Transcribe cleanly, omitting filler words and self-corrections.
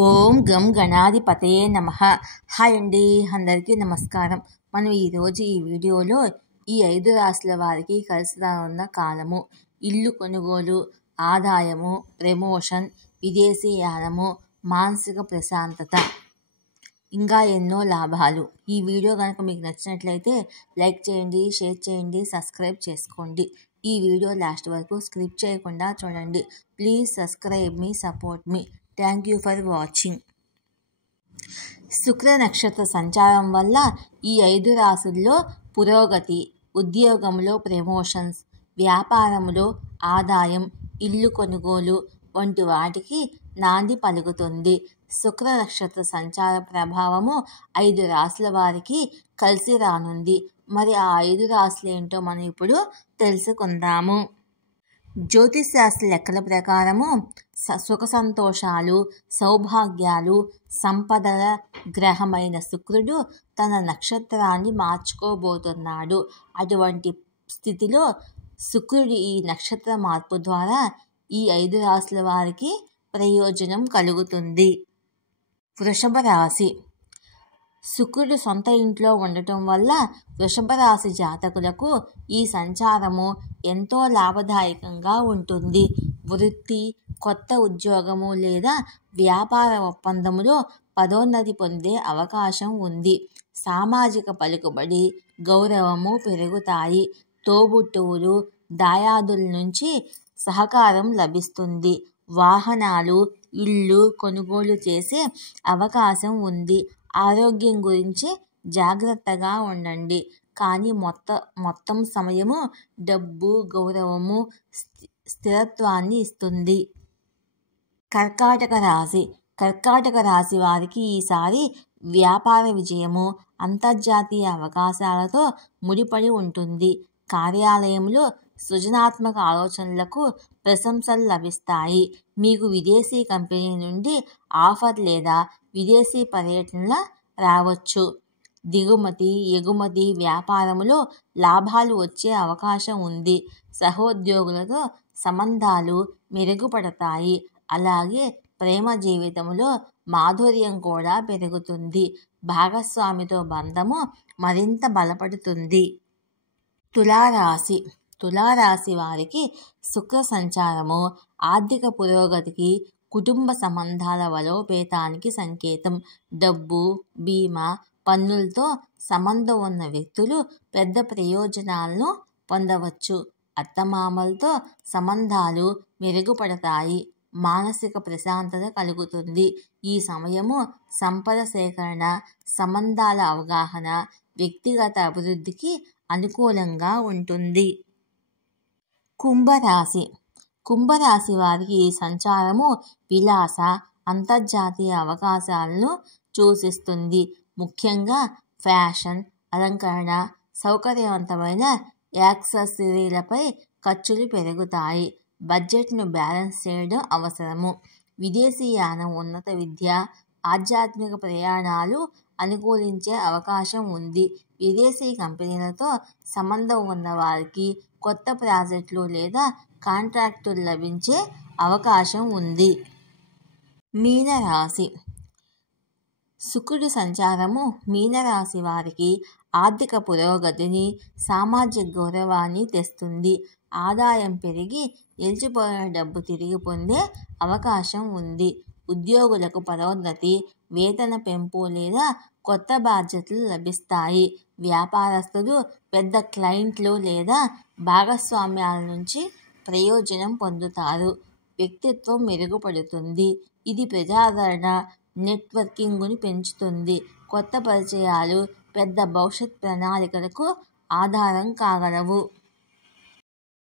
ఓం గం గణాధిపతయే నమః. హాయ్ అండి, అందరికీ నమస్కారం. మనం ఈరోజు ఈ వీడియోలో ఈ 5 రాశుల వారికి కలిసి రానున్న కాలము, ఇల్లు కొనుగోలు, ఆదాయము, ప్రమోషన్, విదేశీయానము, మానసిక ప్రశాంతత, ఇంకా ఎన్నో లాభాలు. ఈ వీడియో కనుక మీకు నచ్చినట్లయితే లైక్ చేయండి, షేర్ చేయండి, సబ్స్క్రైబ్ చేసుకోండి. ఈ వీడియో లాస్ట్ వరకు స్కిప్ చేయకుండా చూడండి. Please subscribe me, support me. Thank you for watching. శుక్ర నక్షత్ర సంచారం వల్ల ఈ 5 రాశుల్లో పురోగతి, ఉద్యోగంలో ప్రమోషన్స్, వ్యాపారంలో ఆదాయం, ఇల్లు కొనుగోలు వంటి వాటికి నాంది పలుకుతుంది. శుక్ర నక్షత్ర సంచార ప్రభావము 5 రాశుల వారికి కలిసి రానుంది. మరి ఆ 5 రాశులు ఏంటో మనం ఇప్పుడు తెలుసుకుందాము. జ్యోతిష్ శాస్త్ర లెక్కల ప్రకారము సుఖ సంతోషాలు, సౌభాగ్యాలు, సంపదల గ్రహమైన శుక్రుడు తన నక్షత్రాన్ని మార్చుకోబోతున్నాడు. అటువంటి స్థితిలో శుక్రుడి ఈ నక్షత్ర మార్పు ద్వారా ఈ 5 రాశుల వారికి ప్రయోజనం కలుగుతుంది. వృషభ రాశి. శుక్రుడు సొంత ఇంట్లో ఉండటం వల్ల వృషభ రాశి జాతకులకు ఈ సంచారము ఎంతో లాభదాయకంగా ఉంటుంది. వృత్తి, కొత్త ఉద్యోగము లేదా వ్యాపార ఒప్పందములో పదోన్నతి పొందే అవకాశం ఉంది. సామాజిక పలుకుబడి, గౌరవము పెరుగుతాయి. తోబుట్టువులు, దాయాదుల నుంచి సహకారం లభిస్తుంది. వాహనాలు, ఇల్లు కొనుగోలు చేసే అవకాశం ఉంది. ఆరోగ్యం గురించి జాగ్రత్తగా ఉండండి. కానీ మొత్తం సమయము డబ్బు, గౌరవము, స్థిరత్వాన్ని ఇస్తుంది. కర్కాటక రాశి. కర్కాటక రాశి వారికి ఈసారి వ్యాపార విజయము, అంతర్జాతీయ అవకాశాలతో ముడిపడి ఉంటుంది. కార్యాలయంలో సృజనాత్మక ఆలోచనలకు ప్రశంసలు లభిస్తాయి. మీకు విదేశీ కంపెనీ నుండి ఆఫర్ లేదా విదేశీ పర్యటనల రావచ్చు. దిగుమతి, ఎగుమతి వ్యాపారములో లాభాలు వచ్చే అవకాశం ఉంది. సహోద్యోగులతో సంబంధాలు మెరుగుపడతాయి. అలాగే ప్రేమ జీవితంలో మాధుర్యం కూడా పెరుగుతుంది. భాగస్వామితో బంధము మరింత బలపడుతుంది. తులారాశి. తులారాశి వారికి శుక్ర సంచారము ఆర్థిక పురోగతికి, కుటుంబ సంబంధాల బలోపేతానికి సంకేతం. డబ్బు, బీమా, పన్నులతో సంబంధం ఉన్న వ్యక్తులు పెద్ద ప్రయోజనాలను పొందవచ్చు. అత్తమామలతో సంబంధాలు మెరుగుపడతాయి. మానసిక ప్రశాంతత కలుగుతుంది. ఈ సమయము సంపద సేకరణ, సంబంధాల అవగాహన, వ్యక్తిగత అభివృద్ధికి అనుకూలంగా ఉంటుంది. కుంభరాశి. కుంభరాశి వారికి ఈ సంచారము విలాస, అంతర్జాతీయ అవకాశాలను సూచిస్తుంది. ముఖ్యంగా ఫ్యాషన్, అలంకరణ, సౌకర్యవంతమైన యాక్సెసరీలపై ఖర్చులు పెరుగుతాయి. బడ్జెట్ను బ్యాలెన్స్ చేయడం అవసరము. విదేశీయానం, ఉన్నత విద్య, ఆధ్యాత్మిక ప్రయాణాలు అనుకూలించే అవకాశం ఉంది. విదేశీ కంపెనీలతో సంబంధం ఉన్న వారికి కొత్త ప్రాజెక్టులు లేదా కాంట్రాక్టులు లభించే అవకాశం ఉంది. మీనరాశి. శుక్రుడి సంచారము మీనరాశి వారికి ఆర్థిక పురోగతిని, సామాజిక గౌరవాన్ని తెస్తుంది. ఆదాయం పెరిగి నిలిచిపోయిన డబ్బు తిరిగి పొందే అవకాశం ఉంది. ఉద్యోగులకు పదోన్నతి, వేతన పెంపు లేదా కొత్త బాధ్యతలు లభిస్తాయి. వ్యాపారస్తులు పెద్ద క్లయింట్లు లేదా భాగస్వామ్యాల నుంచి ప్రయోజనం పొందుతారు. వ్యక్తిత్వం మెరుగుపడుతుంది. ఇది ప్రజాదరణ, నెట్వర్కింగ్ను పెంచుతుంది. కొత్త పరిచయాలు పెద్ద భవిష్యత్ ప్రణాళికలకు ఆధారం కాగలవు.